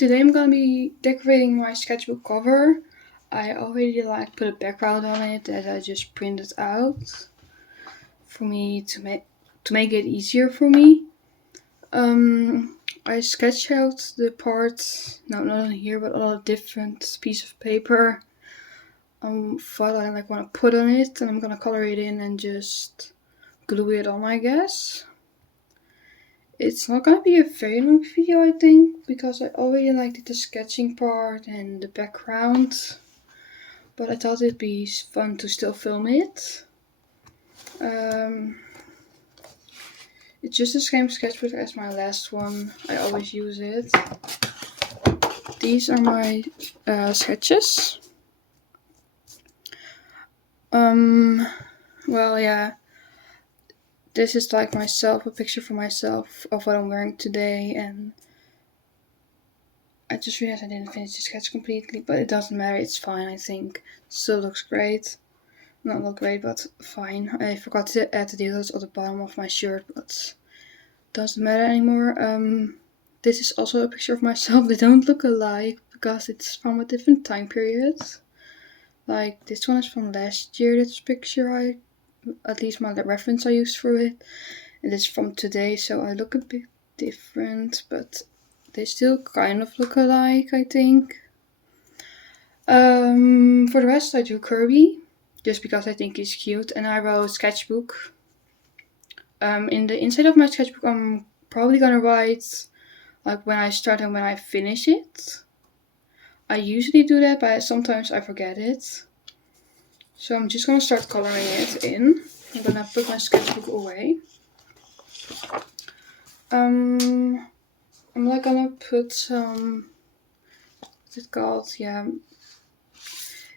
Today I'm gonna be decorating my sketchbook cover. I already put a background on it that I just printed out for me to make it easier for me. I sketched out the parts, no, not on here, but on a different piece of paper. What I want to put on it, and I'm gonna color it in and just glue it on, I guess. It's not gonna be a very long video, I think, because I already did the sketching part and the background, but I thought it'd be fun to still film it. It's just the same sketchbook as my last one. I always use it. These are my sketches. Well, yeah. This is myself, a picture for myself of what I'm wearing today, and I just realized I didn't finish the sketch completely, but it doesn't matter, it's fine, I think. Still looks great. Not great, but fine. I forgot to add the details at the bottom of my shirt, but doesn't matter anymore. This is also a picture of myself. They don't look alike because it's from a different time period. This one is from last year, this picture, at least the reference I used for it. It is from today, so I look a bit different, but they still kind of look alike, I think. For the rest, I drew Kirby, just because I think he's cute, and I wrote sketchbook. In the inside of my sketchbook, I'm probably gonna write when I start and when I finish it. I usually do that, but sometimes I forget it. So I'm just gonna start coloring it in. I'm gonna put my sketchbook away. I'm gonna put some, what's it called? Yeah,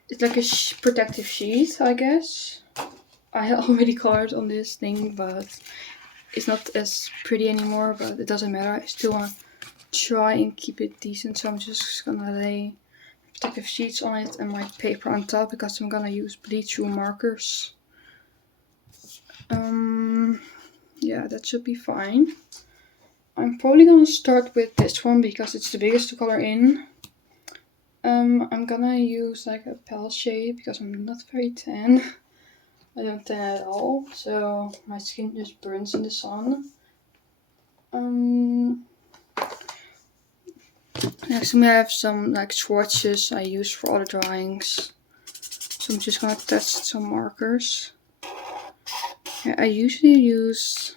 it's like a protective sheet, I guess. I already colored on this thing, but it's not as pretty anymore, but it doesn't matter. I still want to try and keep it decent, so I'm just gonna lay protective sheets on it and my paper on top, because I'm gonna use bleed-through markers. Yeah, that should be fine. I'm probably gonna start with this one because it's the biggest to color in. I'm gonna use a pale shade because I'm not very tan. I don't tan at all, so my skin just burns in the sun. Next to me I have some swatches I use for all the drawings. So I'm just gonna test some markers. Yeah, I usually use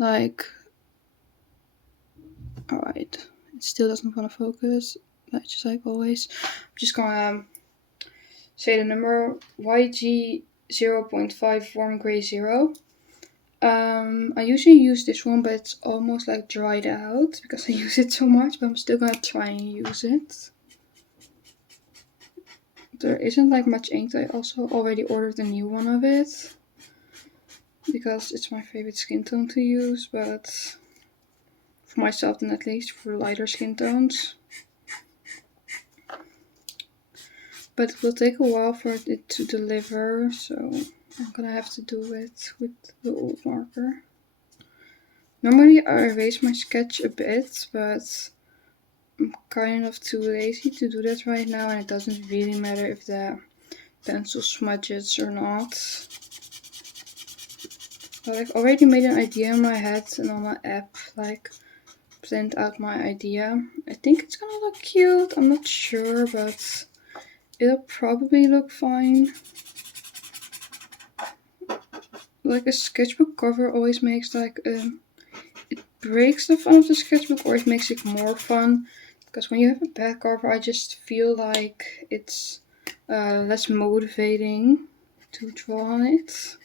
alright, it still doesn't want to focus, but just like always. I'm just gonna say the number YG 0.5 warm gray 0. I usually use this one, but it's almost dried out because I use it so much, but I'm still gonna try and use it. There isn't much ink. I also already ordered a new one of it because it's my favorite skin tone to use, but for myself then at least, for lighter skin tones. But it will take a while for it to deliver, so I'm gonna have to do it with the old marker. Normally I erase my sketch a bit, but I'm kind of too lazy to do that right now, and it doesn't really matter if the pencil smudges or not. But I've already made an idea in my head, and on my app planned out my idea. I think it's gonna look cute, I'm not sure, but it'll probably look fine. A sketchbook cover always makes it breaks the fun of the sketchbook, or it makes it more fun. Because when you have a bad cover, I just feel like it's less motivating to draw on it.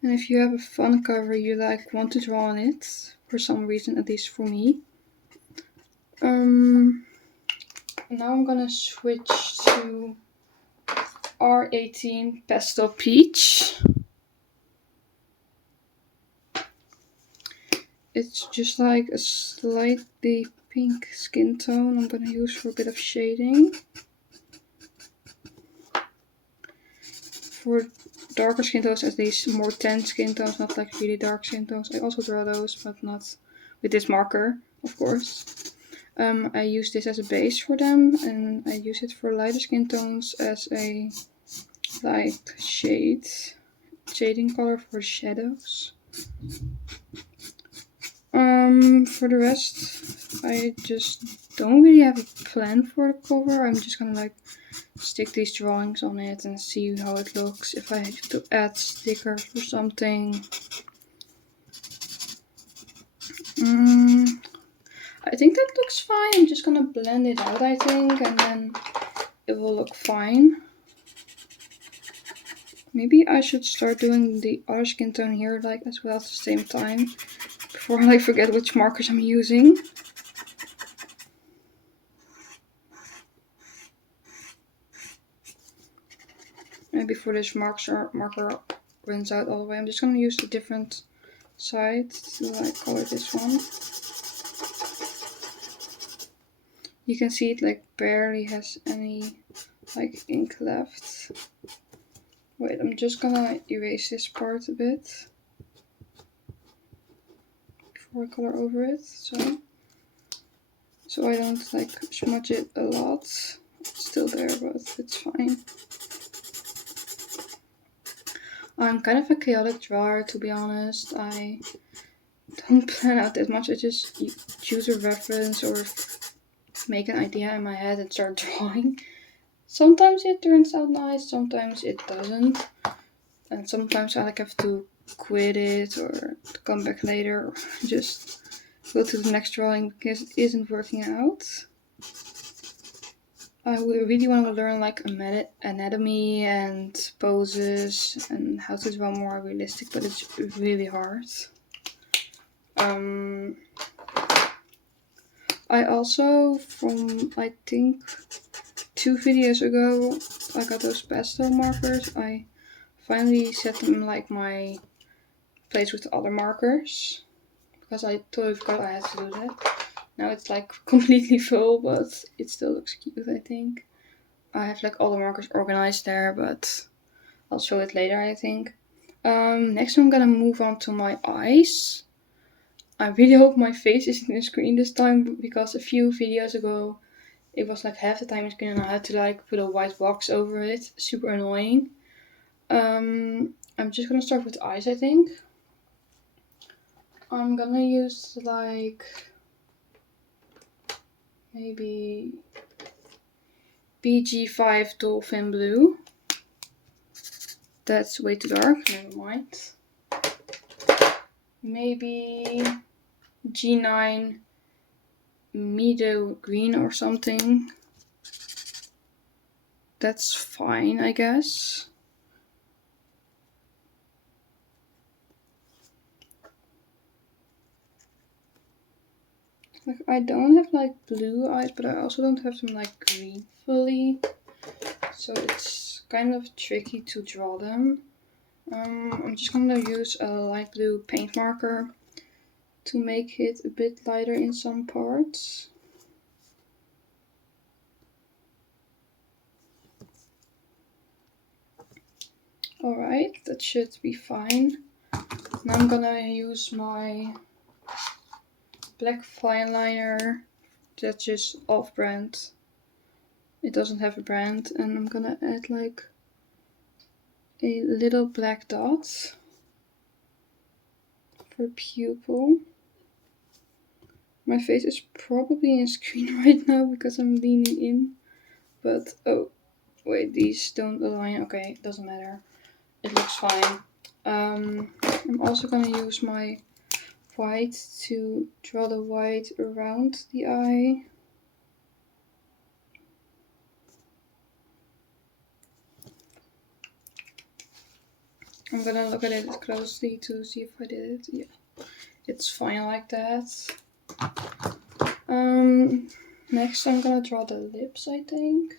And if you have a fun cover, you want to draw on it for some reason, at least for me. Now I'm gonna switch to R18 Pastel Peach. It's just a slightly pink skin tone I'm gonna use for a bit of shading. For darker skin tones, at least more tan skin tones, not really dark skin tones. I also draw those, but not with this marker, of course. I use this as a base for them, and I use it for lighter skin tones as a light shading color for shadows. For the rest, I just don't really have a plan for the cover. I'm just gonna like stick these drawings on it and see how it looks. If I have to add stickers or something. I think that looks fine. I'm just gonna blend it out, I think, and then it will look fine. Maybe I should start doing the other skin tone here like as well at the same time, before I like forget which markers I'm using. And before this marker runs out all the way, I'm just gonna use a different side to like color this one. You can see it like barely has any like ink left. Wait, I'm just gonna erase this part a bit before I color over it, so I don't like smudge it a lot. It's still there, but it's fine. I'm kind of a chaotic drawer, to be honest. I don't plan out that much. I just choose a reference or make an idea in my head and start drawing. Sometimes it turns out nice, sometimes it doesn't. And sometimes I like have to quit it or come back later or just go to the next drawing because it isn't working out. I really want to learn like anatomy and poses and how to draw more realistic, but it's really hard. I also, from I think 2 videos ago, I got those pastel markers. I finally set them in like my place with the other markers, because I totally forgot I had to do that. Now it's like completely full, but it still looks cute, I think. I have like all the markers organized there, but I'll show it later, I think. Next I'm gonna move on to my eyes. I really hope my face isn't in the screen this time, because a few videos ago it was like half the time in screen and I had to like put a white box over it. Super annoying. I'm just gonna start with eyes, I think. I'm gonna use like maybe BG5 Dolphin Blue. That's way too dark, never mind. Maybe G9 Meadow Green or something. That's fine, I guess. Like, I don't have like blue eyes, but I also don't have them like green fully. So it's kind of tricky to draw them. I'm just gonna use a light blue paint marker to make it a bit lighter in some parts. Alright, that should be fine. Now I'm gonna use my black fine liner that's just off-brand. It doesn't have a brand, and I'm gonna add like a little black dot for pupil. My face is probably in screen right now because I'm leaning in, but oh wait, these don't align. Okay, doesn't matter. It looks fine. I'm also gonna use my white to draw the white around the eye. I'm gonna look at it closely to see if I did it. Yeah, it's fine like that. Next I'm gonna draw the lips, I think.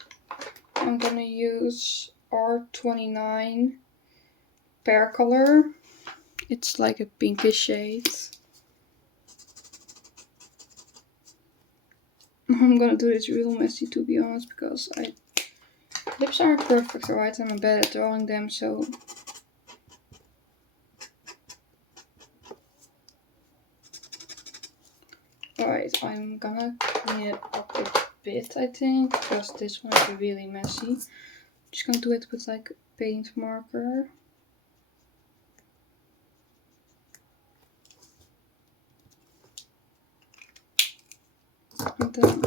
I'm gonna use R29 Pear Color. It's like a pinkish shade. I'm gonna do this real messy, to be honest, because lips aren't perfect, alright? I'm bad at drawing them, so Alright, I'm gonna clean it up a bit, I think, because this one is really messy. Just gonna do it with like a paint marker. And then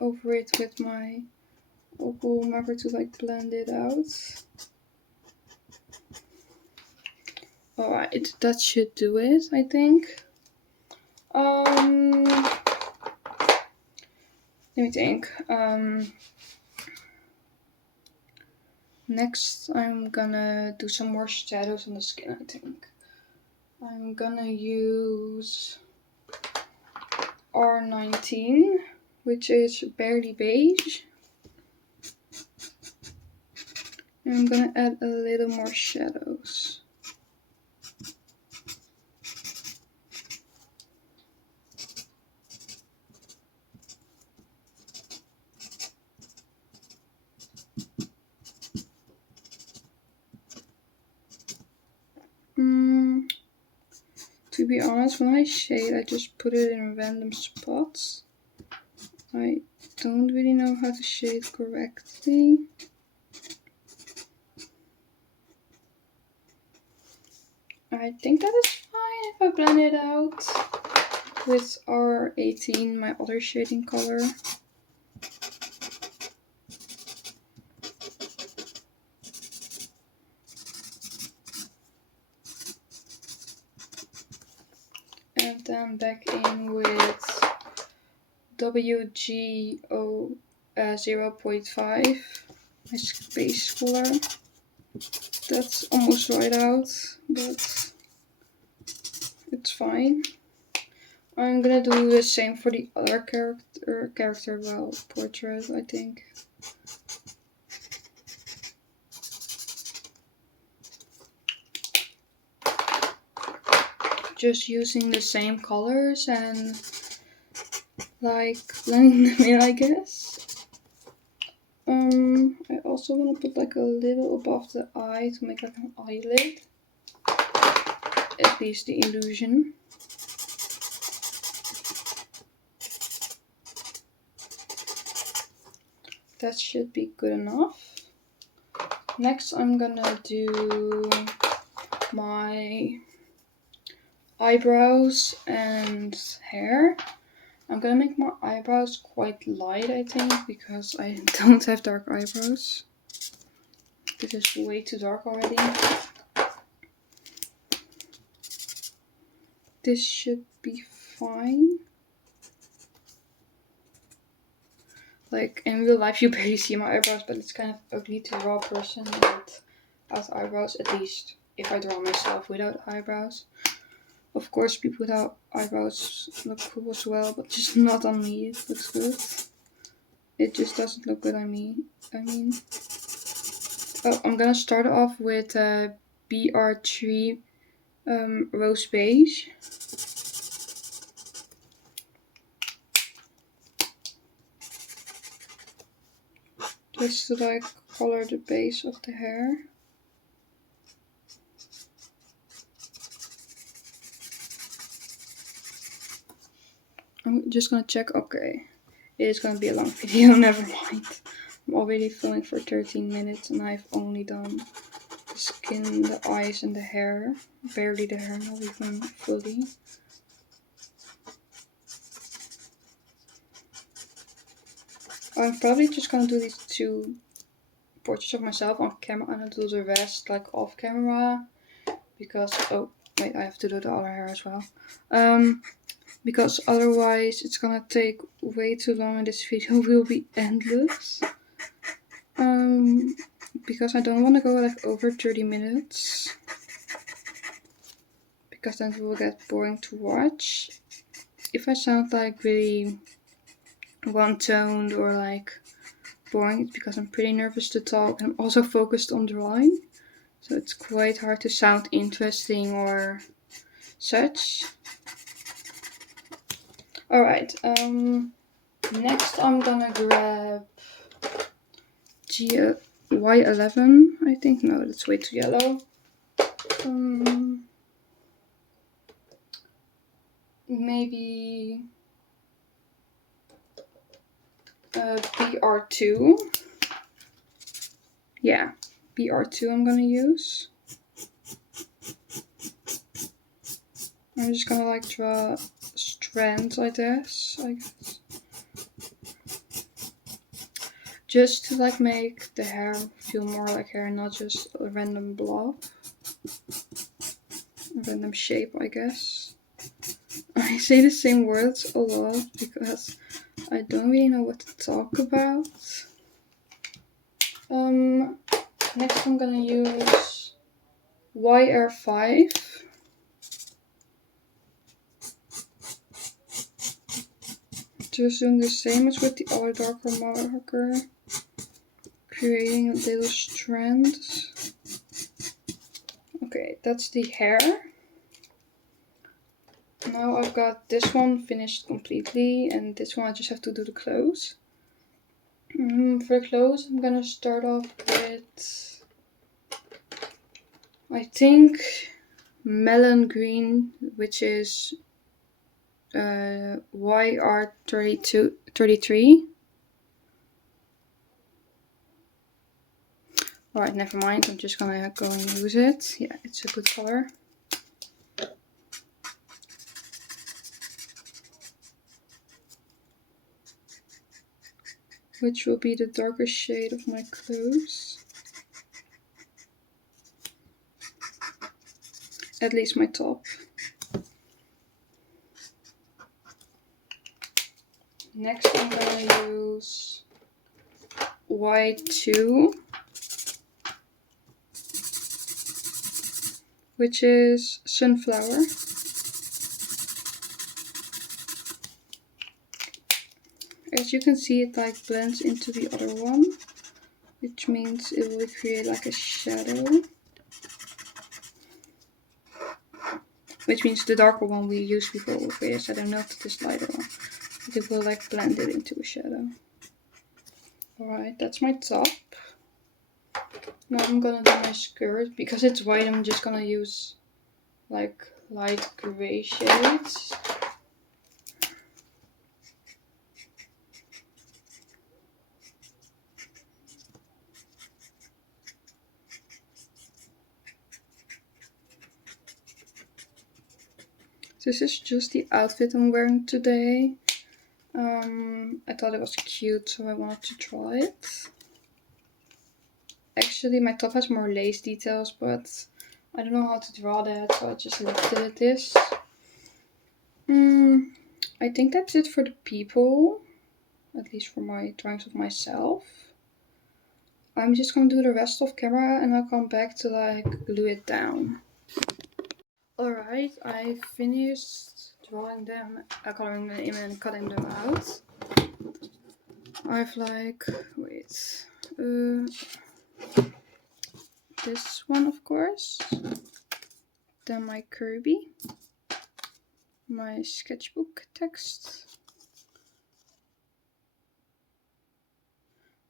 over it with my alcohol marker to like blend it out. Alright, that should do it, I think. Let me think. Next I'm gonna do some more shadows on the skin, I think. I'm gonna use R19, which is barely beige. And I'm gonna add a little more shadows. To be honest, when I shade, I just put it in random spots. I don't really know how to shade correctly. I think that is fine if I blend it out with R18, my other shading color. And then back in with WGO 0.5, my space color. That's almost right out, but it's fine. I'm gonna do the same for the other portrait, I think. Just using the same colors and like blending them in, I guess. I also want to put like a little above the eye to make like an eyelid. At least the illusion. That should be good enough. Next I'm gonna do my eyebrows and hair. I'm gonna make my eyebrows quite light, I think, because I don't have dark eyebrows. This is way too dark already. This should be fine. Like in real life you barely see my eyebrows, but it's kind of ugly to draw a person without eyebrows, at least if I draw myself without eyebrows. Of course people without eyebrows look cool as well, but just not on me. It looks good. It just doesn't look good on me. I'm gonna start off with BR3 Rose Beige. Just to like color the base of the hair. I'm just gonna check. Okay, it is gonna be a long video, never mind. I'm already filming for 13 minutes and I've only done the skin, the eyes and the hair. Barely the hair, not even fully. I'm probably just gonna do these two portraits of myself on camera and I'll do the rest like off camera. Because, oh wait, I have to do the other hair as well. Because otherwise it's gonna take way too long and this video will be endless. Because I don't want to go like over 30 minutes. Because then it will get boring to watch. If I sound like really one-toned or like boring, it's because I'm pretty nervous to talk and I'm also focused on drawing. So it's quite hard to sound interesting or such. Alright, next I'm gonna grab Y11, I think. No, that's way too yellow. maybe BR2. Yeah, BR2 I'm gonna use. I'm just gonna like draw strands like this, I guess. Just to like make the hair feel more like hair, not just a random blob. A random shape, I guess. I say the same words a lot because I don't really know what to talk about. Next I'm gonna use YR5. Just doing the same as with the other darker marker, creating little strands. Okay, that's the hair. Now I've got this one finished completely, and this one I just have to do the clothes. For the clothes, I'm gonna start off with, I think, melon green, which is YR33. Alright, never mind. I'm just gonna go and use it. Yeah, it's a good color. Which will be the darker shade of my clothes. At least my top. Next I'm gonna use Y2, which is sunflower. As you can see, it like blends into the other one, which means it will create like a shadow. Which means the darker one we used before will create a shadow, not this lighter one. It will like blend it into a shadow. Alright, that's my top. Now I'm gonna do my skirt. Because it's white, I'm just gonna use like light gray shades. This is just the outfit I'm wearing today. I thought it was cute, so I wanted to try it. Actually, my top has more lace details, but I don't know how to draw that, so I just left it at this. I think that's it for the people, at least for my drawings of myself. I'm just gonna do the rest off camera and I'll come back to like glue it down. Alright, I finished drawing them, coloring them in and cutting them out. I've like, wait, this one of course, then my Kirby, my sketchbook text.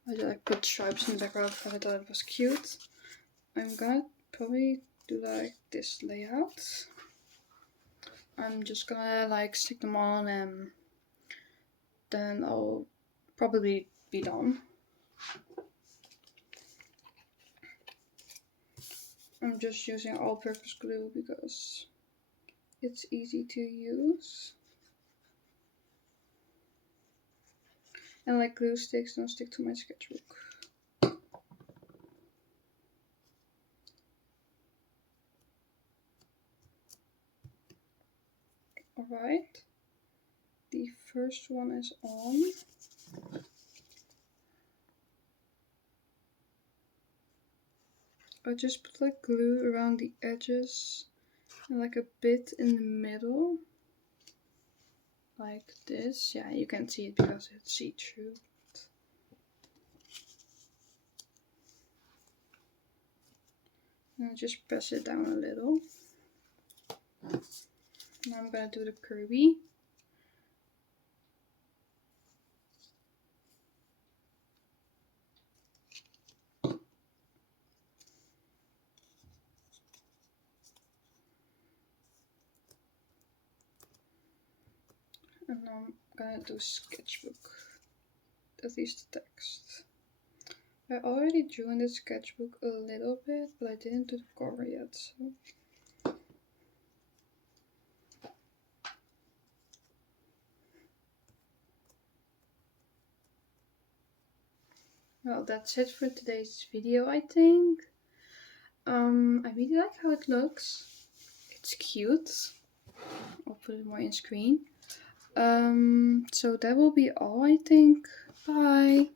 I like put stripes in the background because I thought it was cute. I'm gonna probably do like this layout. I'm just gonna like stick them on and then I'll probably be done. I'm just using all-purpose glue because it's easy to use. And like glue sticks don't stick to my sketchbook. Alright, the first one is on. I just put like glue around the edges and like a bit in the middle. Like this. Yeah, you can't see it because it's see-through. And I just press it down a little. Now I'm gonna do the Kirby. And now I'm gonna do sketchbook, at least the text. I already drew in the sketchbook a little bit, but I didn't do the cover yet, so. Well, that's it for today's video, I think. I really like how it looks. It's cute. I'll put it more in screen. So that will be all, I think. Bye!